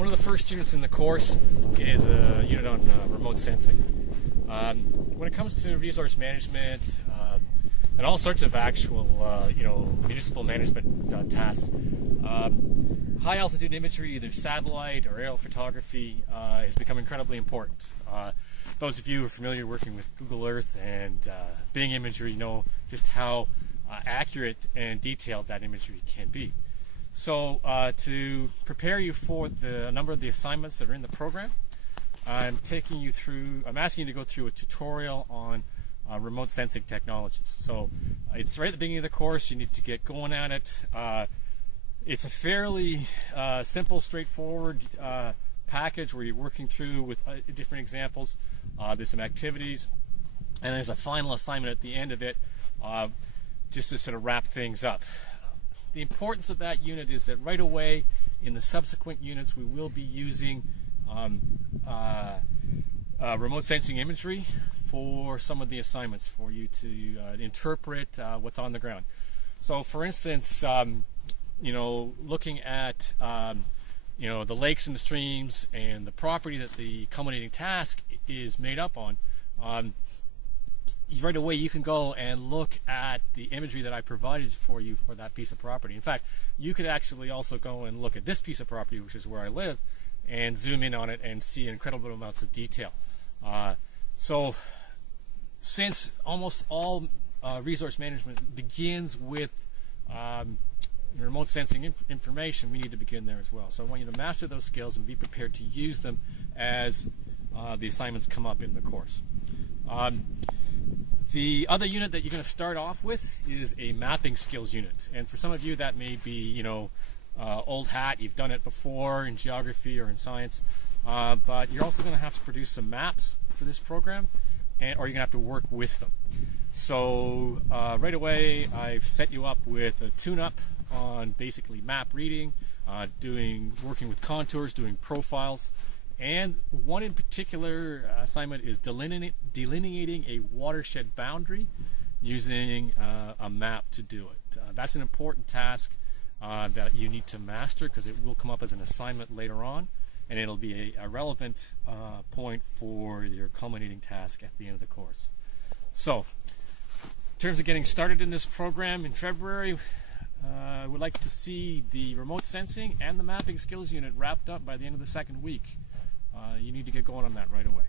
One of the first units in the course is a unit on remote sensing. When it comes to resource management and all sorts of actual, municipal management tasks, high altitude imagery, either satellite or aerial photography, has become incredibly important. Those of you who are familiar working with Google Earth and Bing imagery know just how accurate and detailed that imagery can be. So to prepare you for the number of the assignments that are in the program, I'm asking you to go through a tutorial on remote sensing technologies. So it's right at the beginning of the course. You need to get going at it. It's a fairly simple, straightforward package where you're working through with different examples. There's some activities, and there's a final assignment at the end of it, just to sort of wrap things up. The importance of that unit is that right away in the subsequent units we will be using remote sensing imagery for some of the assignments for you to interpret what's on the ground. So for instance, looking at the lakes and the streams and the property that the culminating task is made up on, right away you can go and look at the imagery that I provided for you for that piece of property. In fact, you could actually also go and look at this piece of property, which is where I live, and zoom in on it and see incredible amounts of detail. So since almost all resource management begins with remote sensing information, we need to begin there as well. So I want you to master those skills and be prepared to use them as the assignments come up in the course. The other unit that you're going to start off with is a mapping skills unit. And for some of you that may be, old hat, you've done it before in geography or in science, but you're also going to have to produce some maps for this program, or you're going to have to work with them. So right away I've set you up with a tune-up on basically map reading, working with contours, doing profiles. And one in particular assignment is delineating a watershed boundary using a map to do it. That's an important task that you need to master because it will come up as an assignment later on, and it'll be a relevant point for your culminating task at the end of the course. So, in terms of getting started in this program in February, I would like to see the remote sensing and the mapping skills unit wrapped up by the end of the second week. You need to get going on that right away.